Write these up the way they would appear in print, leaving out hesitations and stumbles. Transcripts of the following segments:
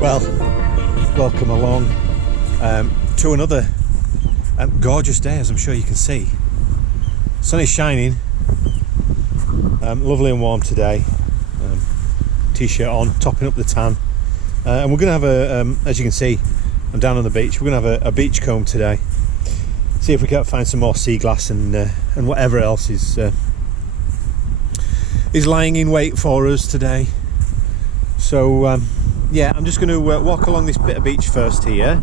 Well, welcome along to another gorgeous day, as I'm sure you can see. Sun is shining, lovely and warm today. T-shirt on, topping up the tan, and we're going to have a, as you can see, I'm down on the beach. We're going to have a beach comb today. See if we can find some more sea glass and whatever else is lying in wait for us today. So yeah, I'm just going to walk along this bit of beach first here.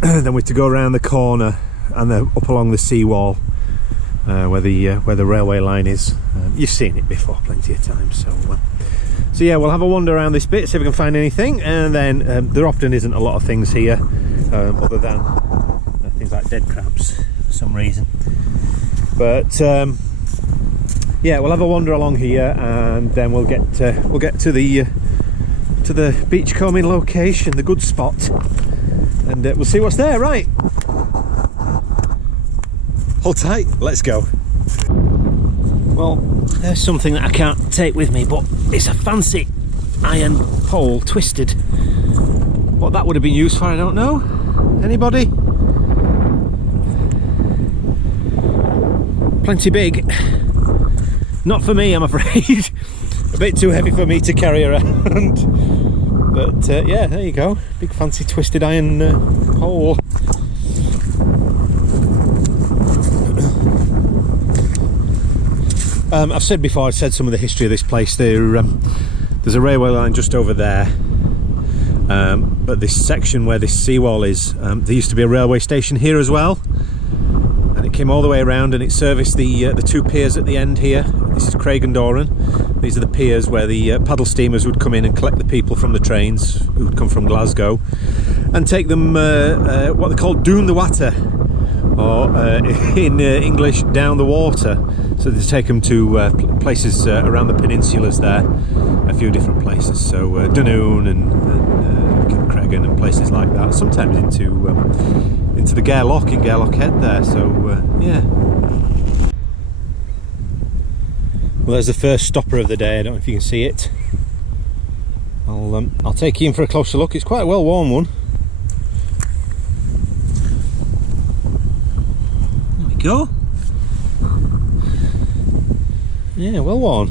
Then we're to go around the corner and then up along the seawall where the railway line is. You've seen it before plenty of times. So yeah, we'll have a wander around this bit, see if we can find anything, and then there often isn't a lot of things here other than things like dead crabs for some reason. But yeah, we'll have a wander along here, and then we'll get to the beachcombing location, the good spot, and we'll see what's there. Right, hold tight, let's go. Well, there's something that I can't take with me, but it's a fancy iron pole, twisted. What that would have been used for, I don't know. Anybody? Plenty big. Not for me, I'm afraid. A bit too heavy for me to carry around. But yeah, there you go. Big fancy twisted iron pole. I've said before, I've said some of the history of this place. There's a railway line just over there, but this section where this seawall is, there used to be a railway station here as well, and it came all the way around, and it serviced the two piers at the end here. This is Craig and Doran. These are the piers where the paddle steamers would come in and collect the people from the trains who would come from Glasgow and take them what they call doon the water, or in English, down the water. So they take them to places around the peninsulas there, a few different places. So Dunoon and Kilcreggan and places like that. Sometimes into the Gairloch in Gairloch Head there. So yeah. Well, there's the first stopper of the day. I don't know if you can see it. I'll take you in for a closer look. It's quite a well worn one. There we go. Yeah, well worn.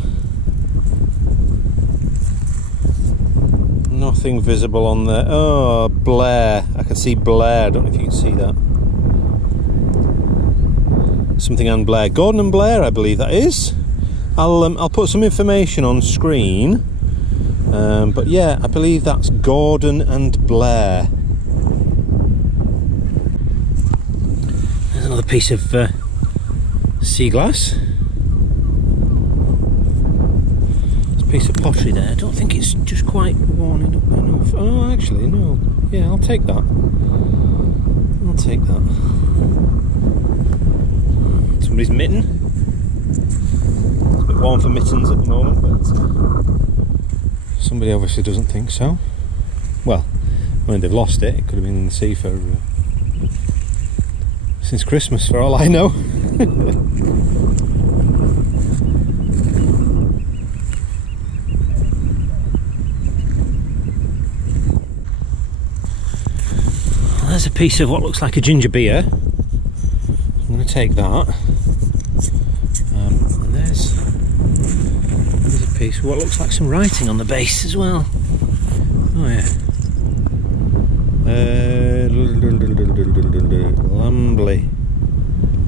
Nothing visible on there. Oh, Blair. I can see Blair. I don't know if you can see that. Something and Blair. Gordon and Blair, I believe that is. I'll put some information on screen. But yeah, I believe that's Gordon and Blair. There's another piece of sea glass. Piece of pottery there. I don't think it's just quite worn enough. Oh, actually, no. Yeah, I'll take that. I'll take that. Somebody's mitten. It's a bit warm for mittens at the moment, but somebody obviously doesn't think so. Well, I mean, they've lost it. It could have been in the sea for since Christmas, for all I know. There's a piece of what looks like a ginger beer. I'm going to take that. And there's a piece of what looks like some writing on the base as well. Oh yeah.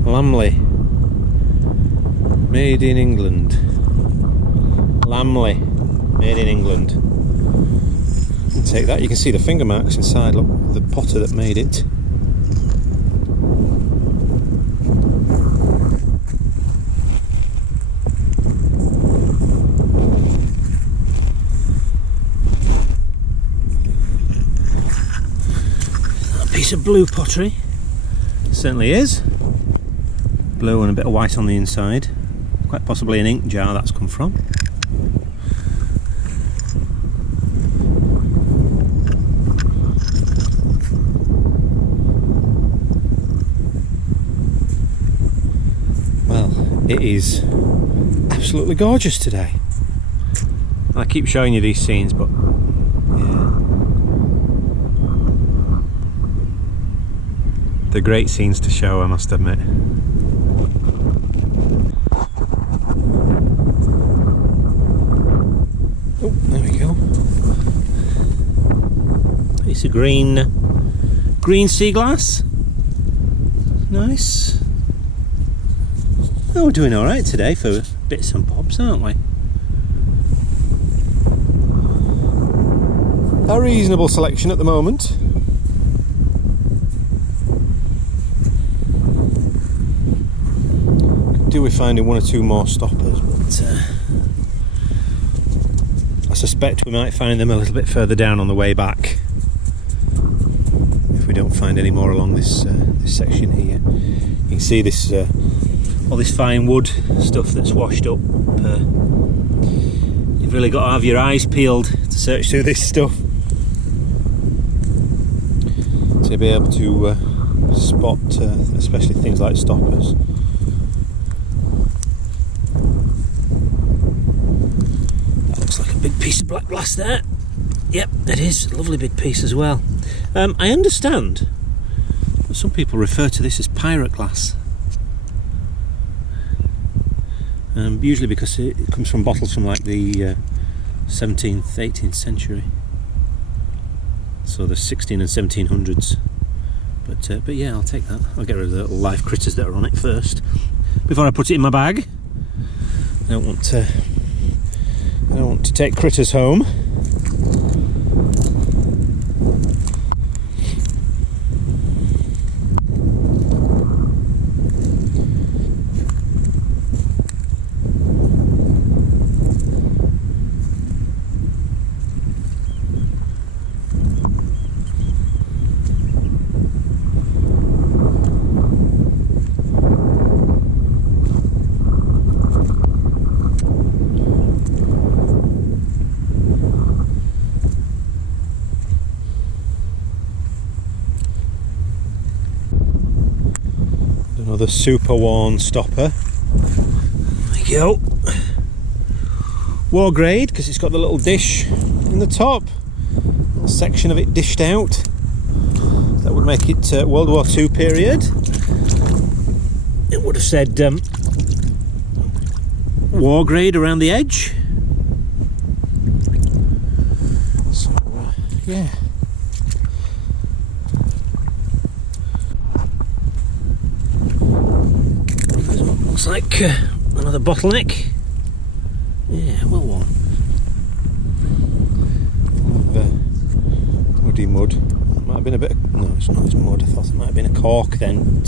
Lamley. Made in England. Lamley. Made in England. Take that. You can see the finger marks inside. Look, the potter that made it. A piece of blue pottery. It certainly is. Blue and a bit of white on the inside. Quite possibly an ink jar that's come from. It is absolutely gorgeous today. I keep showing you these scenes, but yeah, They're great scenes to show, I must admit. Oh, there we go. It's a green sea glass. Nice. Oh, we're doing all right today for bits and bobs, aren't we? A reasonable selection at the moment. Could do with finding one or two more stoppers, but I suspect we might find them a little bit further down on the way back. If we don't find any more along this section here. You can see this all this fine wood stuff that's washed up. You've really got to have your eyes peeled to search through this stuff to be able to spot especially things like stoppers. That looks like a big piece of black glass there. Yep, it is a lovely big piece as well. I understand that some people refer to this as pirate glass. Usually because it comes from bottles from like the 17th, 18th century. So the 16 and 1700s. But yeah, I'll take that. I'll get rid of the little live critters that are on it first before I put it in my bag. I don't want to take critters home. Another super worn stopper. There we go. War grade, because it's got the little dish in the top. A little section of it dished out. That would make it World War II period. It would have said war grade around the edge. So yeah. Looks like another bottleneck. Yeah, well worn. Muddy mud. It might have been a bit of, no, it's not, it's mud. I thought it might have been a cork then.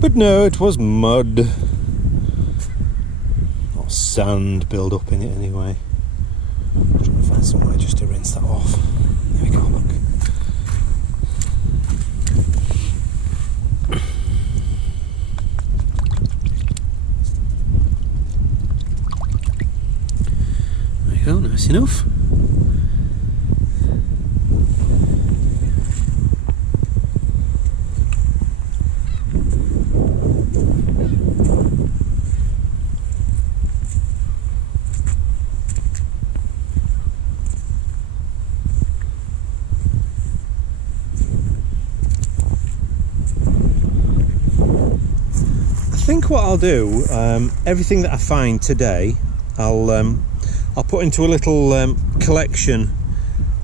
But no, it was mud. Or sand build up in it anyway. I'm trying to find somewhere just to rinse that off. There we go, look. Oh, nice enough. I think what I'll do, everything that I find today, I'll put into a little collection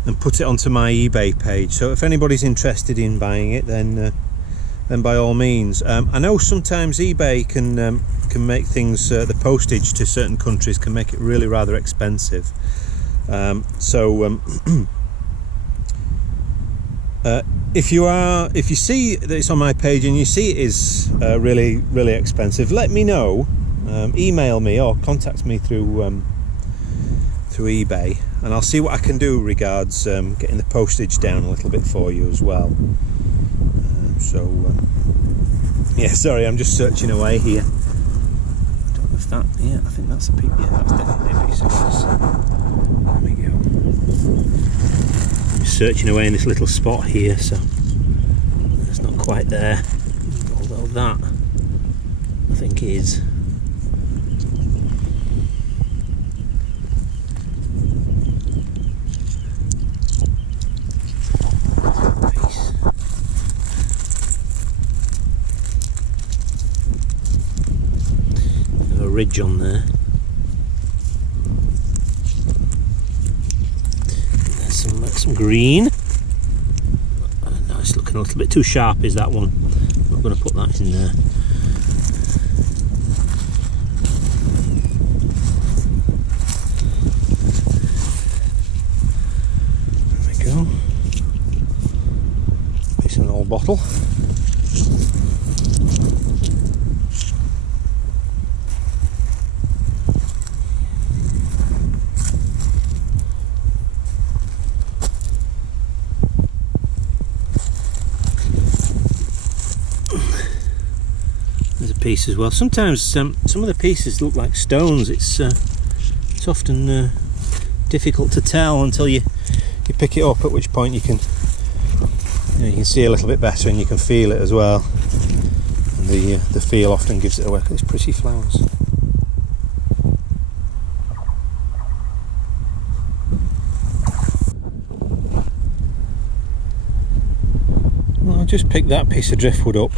and put it onto my eBay page. So if anybody's interested in buying it, then by all means. I know sometimes eBay can make things, the postage to certain countries can make it really rather expensive. If you see that it's on my page and you see it is really expensive, let me know. Email me or contact me through eBay, and I'll see what I can do regards getting the postage down a little bit for you as well. Yeah, sorry, I'm just searching away here. I don't know if that, yeah, I think that's a piece, yeah, that's definitely a piece of glass. There we go. I'm searching away in this little spot here, so it's not quite there, although that I think is. ridge on there. There's some green. No, it's looking a little bit too sharp, is that one? I'm not going to put that in there. There we go. Piece of an old bottle. Piece as well. Sometimes some of the pieces look like stones. It's often difficult to tell until you pick it up, at which point you can see a little bit better and you can feel it as well. And the feel often gives it away. Look at these pretty flowers. Well, I just picked that piece of driftwood up.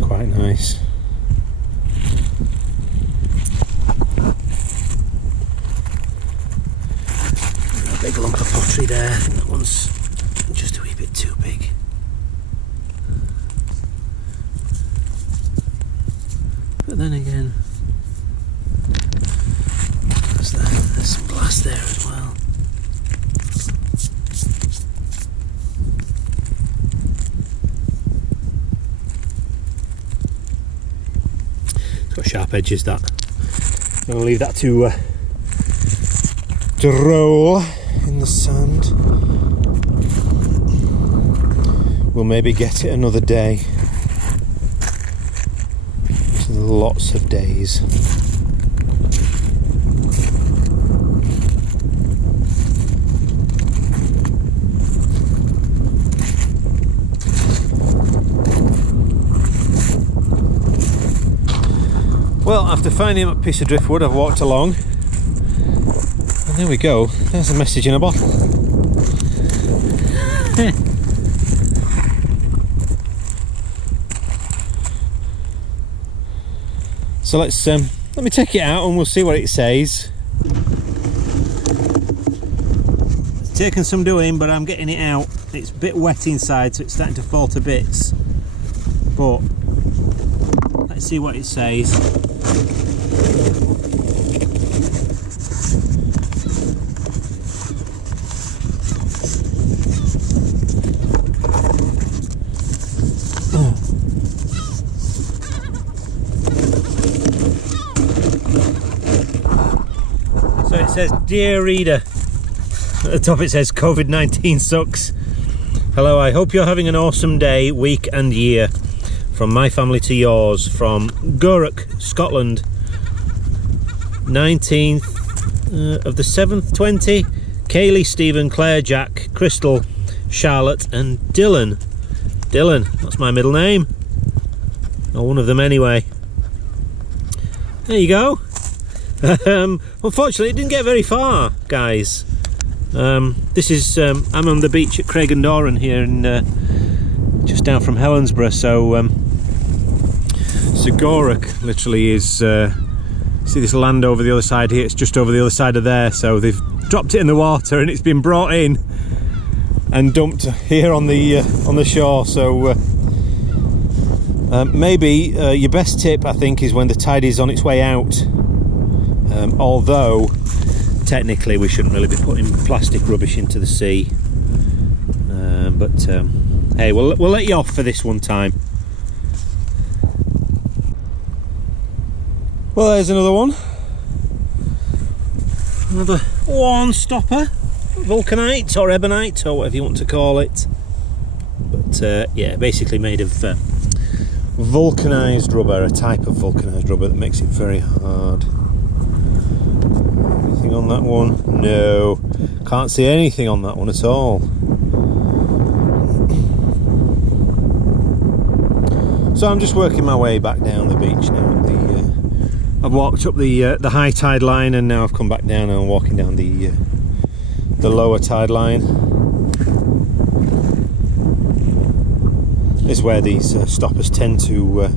Quite nice. A big lump of pottery there. I think that one's just a wee bit too big. But then again, there's some glass there as well. Got sharp edges, that. I'm going to leave that to roll in the sand. We'll maybe get it another day. There's lots of days. Well, after finding a piece of driftwood, I've walked along, and there we go. There's a message in a bottle. So let me take it out and we'll see what it says. It's taken some doing, but I'm getting it out. It's a bit wet inside, so it's starting to fall to bits. But let's see what it says. So it says, "Dear reader," at the top it says, "COVID-19 sucks. Hello, I hope you're having an awesome day, week and year. From my family to yours, from Gourock, Scotland, 19th of the 7th, 20, Kaylee, Stephen, Claire, Jack, Crystal, Charlotte and Dylan." Dylan, that's my middle name. Or one of them anyway. There you go. Unfortunately, it didn't get very far, guys. This is I'm on the beach at Craigendoran here, in just down from Helensburgh. So Gourock literally is. See this land over the other side here? It's just over the other side of there. So they've dropped it in the water, and it's been brought in and dumped here on the shore. So maybe your best tip, I think, is when the tide is on its way out. Although technically we shouldn't really be putting plastic rubbish into the sea, but hey, we'll let you off for this one time. Well, there's another one, another one stopper, vulcanite or ebonite or whatever you want to call it, but yeah, basically made of vulcanized rubber, a type of vulcanized rubber that makes it very hard. Anything on that one? No, can't see anything on that one at all. So I'm just working my way back down the beach now. I've walked up the high tide line, and now I've come back down and I'm walking down the lower tide line. This is where these stoppers tend to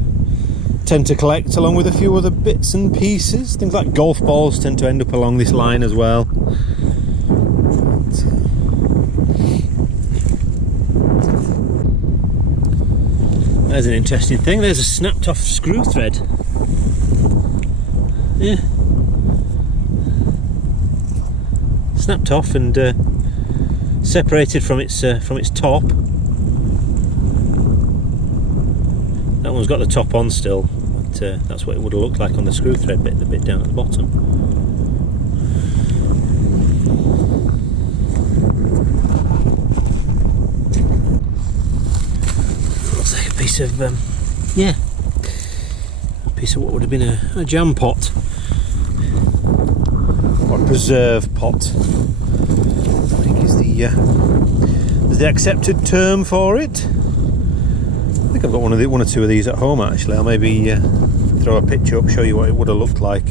tend to collect, along with a few other bits and pieces. Things like golf balls tend to end up along this line as well. There's an interesting thing. There's a snapped off screw thread. Yeah, snapped off and separated from its top. That one's got the top on still, but that's what it would have looked like on the screw thread bit, the bit down at the bottom. Looks like a piece of yeah, a piece of what would have been a jam pot or a preserve pot, I think is the accepted term for it. I think I've got one or two of these at home actually. I'll maybe throw a picture up, show you what it would have looked like.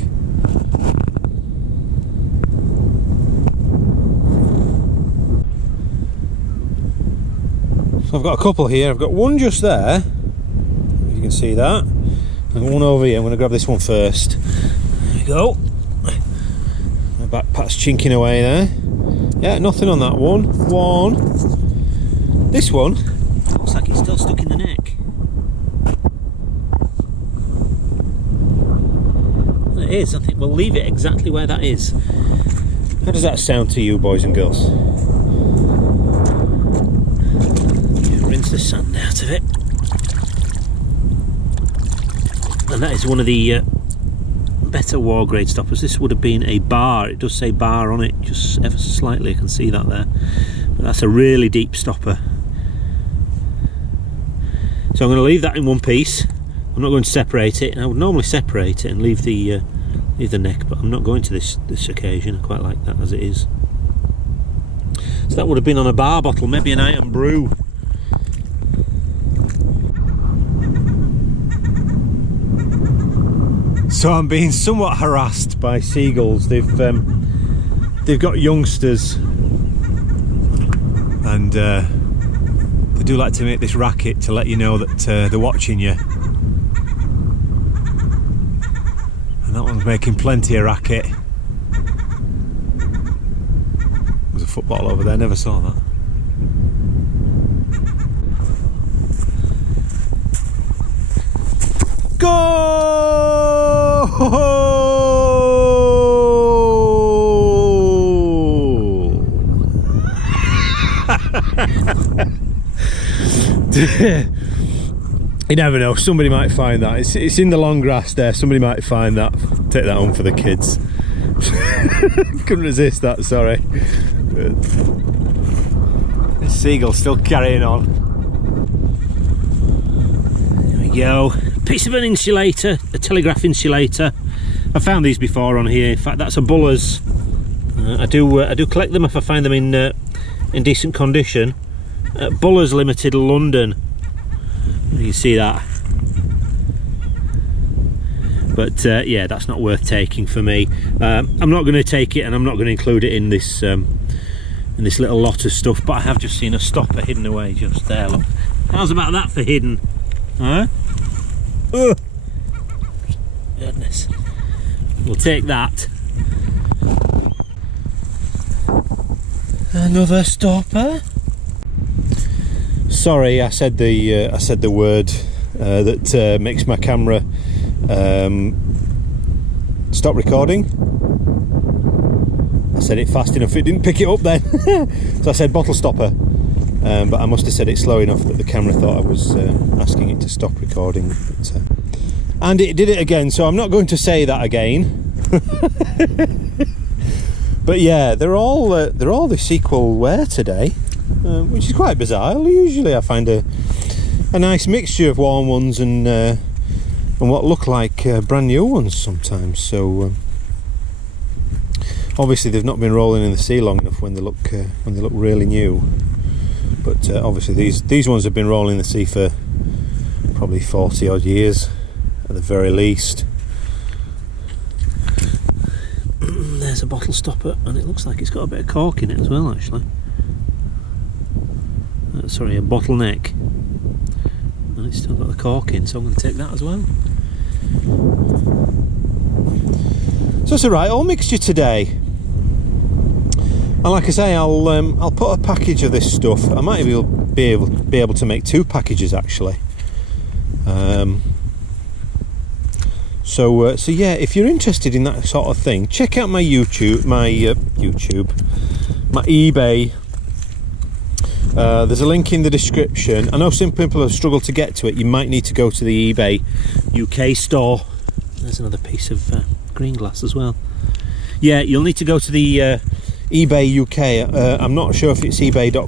So I've got a couple here. I've got one just there, if you can see that, and one over here. I'm going to grab this one first. There we go. My backpack's chinking away there. Yeah, nothing on that one. This one looks like it's still stuck in the neck. It is. I think we'll leave it exactly where that is. How does that sound to you, boys and girls? Rinse the sand out of it. And that is one of the better war grade stoppers. This would have been a bar. It does say bar on it, just ever so slightly. I can see that there. But that's a really deep stopper. So I'm going to leave that in one piece. I'm not going to separate it. I would normally separate it and leave the neck, but I'm not going to this occasion. I quite like that as it is. So that would have been on a bar bottle, maybe an iron brew. So I'm being somewhat harassed by seagulls. They've got youngsters, and they do like to make this racket to let you know that they're watching you. And that one's making plenty of racket. There's a football over there, never saw that. Goal! You never know, somebody might find that. It's in the long grass there, somebody might find that. Take that home for the kids. Couldn't resist that, sorry. This seagull's still carrying on. There we go. Piece of an insulator, a telegraph insulator. I've found these before on here. In fact, that's a Buller's. I do collect them if I find them in decent condition. Buller's Limited, London. You see that, but yeah, that's not worth taking for me. I'm not going to take it, and I'm not going to include it in this little lot of stuff. But I have just seen a stopper hidden away just there. Look, how's about that for hidden? Huh? Oh, goodness. We'll take that. Another stopper. Sorry, I said the word that makes my camera stop recording. I said it fast enough, it didn't pick it up then. So I said bottle stopper, but I must have said it slow enough that the camera thought I was asking it to stop recording. But, and it did it again, so I'm not going to say that again. But yeah, they're all this equal wear today. Which is quite bizarre. Usually I find a nice mixture of worn ones and what look like brand new ones sometimes. So obviously they've not been rolling in the sea long enough when they look really new. But obviously these ones have been rolling in the sea for probably 40 odd years at the very least. There's a bottle stopper, and it looks like it's got a bit of cork in it as well, actually. Sorry, a bottleneck, and it's still got the cork in, so I'm going to take that as well. So it's a right old mixture today. And like I say, I'll put a package of this stuff. I might even be able to make 2 packages actually. So yeah, if you're interested in that sort of thing, check out my YouTube, my eBay. There's a link in the description. I know some people have struggled to get to it. You might need to go to the eBay UK store. There's another piece of green glass as well. Yeah, you'll need to go to the eBay UK. I'm not sure if it's ebay.co.uk.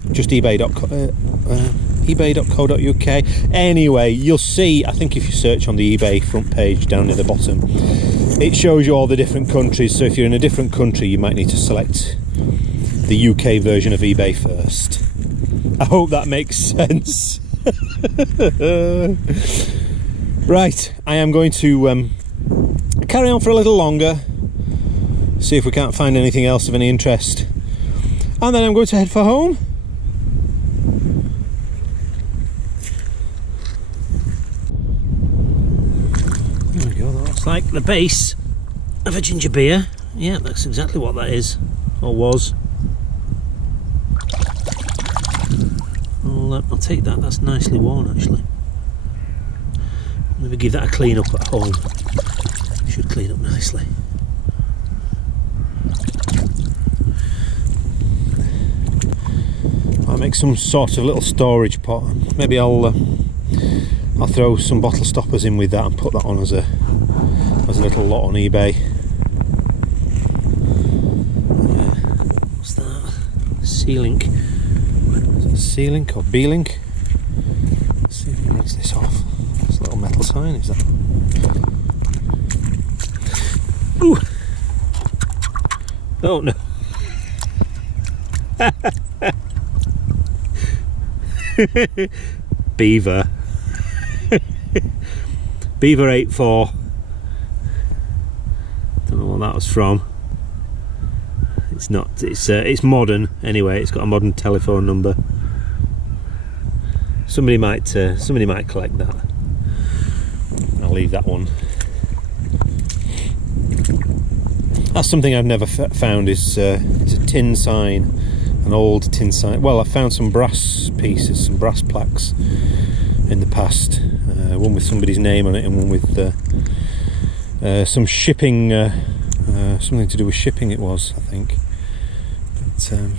Anyway, you'll see, I think if you search on the eBay front page down near the bottom, it shows you all the different countries. So if you're in a different country, you might need to select the UK version of eBay first. I hope that makes sense. Right, I am going to carry on for a little longer, see if we can't find anything else of any interest, and then I'm going to head for home. There we go, that looks like the base of a ginger beer. Yeah, that's exactly what that is, or was. I'll take that, that's nicely worn actually. Maybe give that a clean up at home. Should clean up nicely. I'll make some sort of little storage pot. Maybe I'll throw some bottle stoppers in with that and put that on as a little lot on eBay. What's that? C-Link. Is that C-Link or B-Link? Let's see if he makes this off. This little metal sign, is that? Ooh! Oh no! Beaver. Beaver 84. Don't know what that was from. It's not. It's modern anyway. It's got a modern telephone number. Somebody might collect that. I'll leave that one. That's something I've never found. Is a tin sign, an old tin sign. Well, I found some brass pieces, some brass plaques in the past. One with somebody's name on it, and one with some shipping, something to do with shipping. It was, I think. But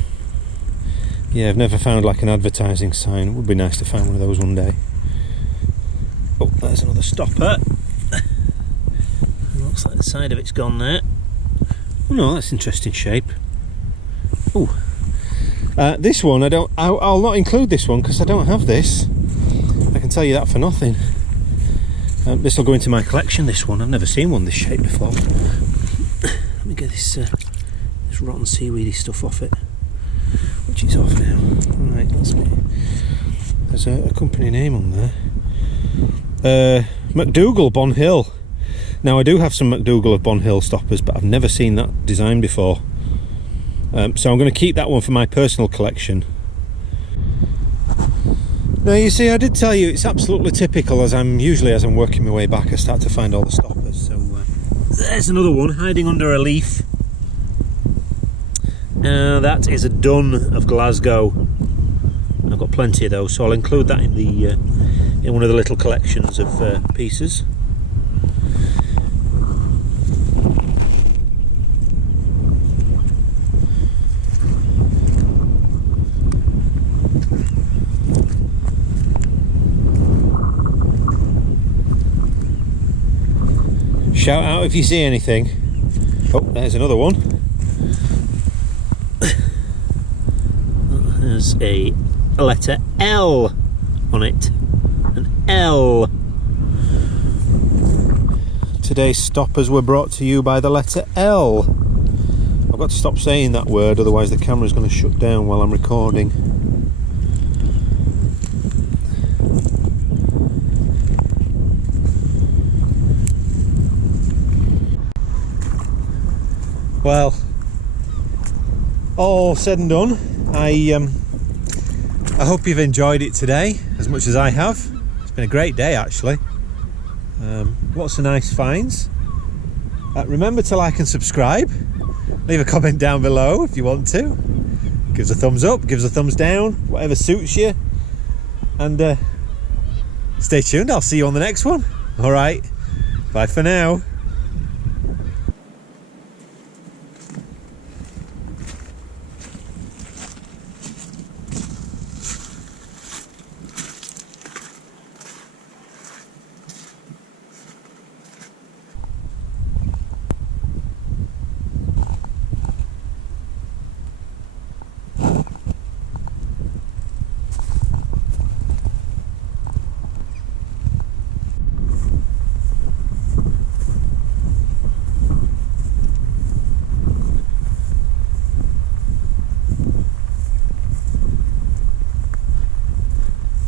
yeah, I've never found like an advertising sign. It would be nice to find one of those one day. Oh, there's another stopper. Looks like the side of it's gone there. Oh no, that's interesting shape. Oh, this one I'll not include this one because I don't have this. I can tell you that for nothing. This will go into my collection. This one, I've never seen one this shape before. Let me get this rotten seaweedy stuff off it, which is off now. Right, that's me. There's a company name on there. McDougall Bon Hill. Now I do have some McDougall of Bon Hill stoppers, but I've never seen that design before. So I'm going to keep that one for my personal collection. Now you see, I did tell you it's absolutely typical. As I'm working my way back, I start to find all the stoppers. So there's another one hiding under a leaf. That is a Dun of Glasgow. I've got plenty of those, so I'll include that in the in one of the little collections of pieces. Shout out if you see anything. Oh, there's another one. There's a letter L on it. An L. Today's stoppers were brought to you by the letter L. I've got to stop saying that word, otherwise the camera's going to shut down while I'm recording. Well, all said and done, I hope you've enjoyed it today as much as I have. It's been a great day actually. Lots of nice finds. Remember to like and subscribe. Leave a comment down below if you want to. Give us a thumbs up, give us a thumbs down, whatever suits you. And stay tuned, I'll see you on the next one. Alright, bye for now.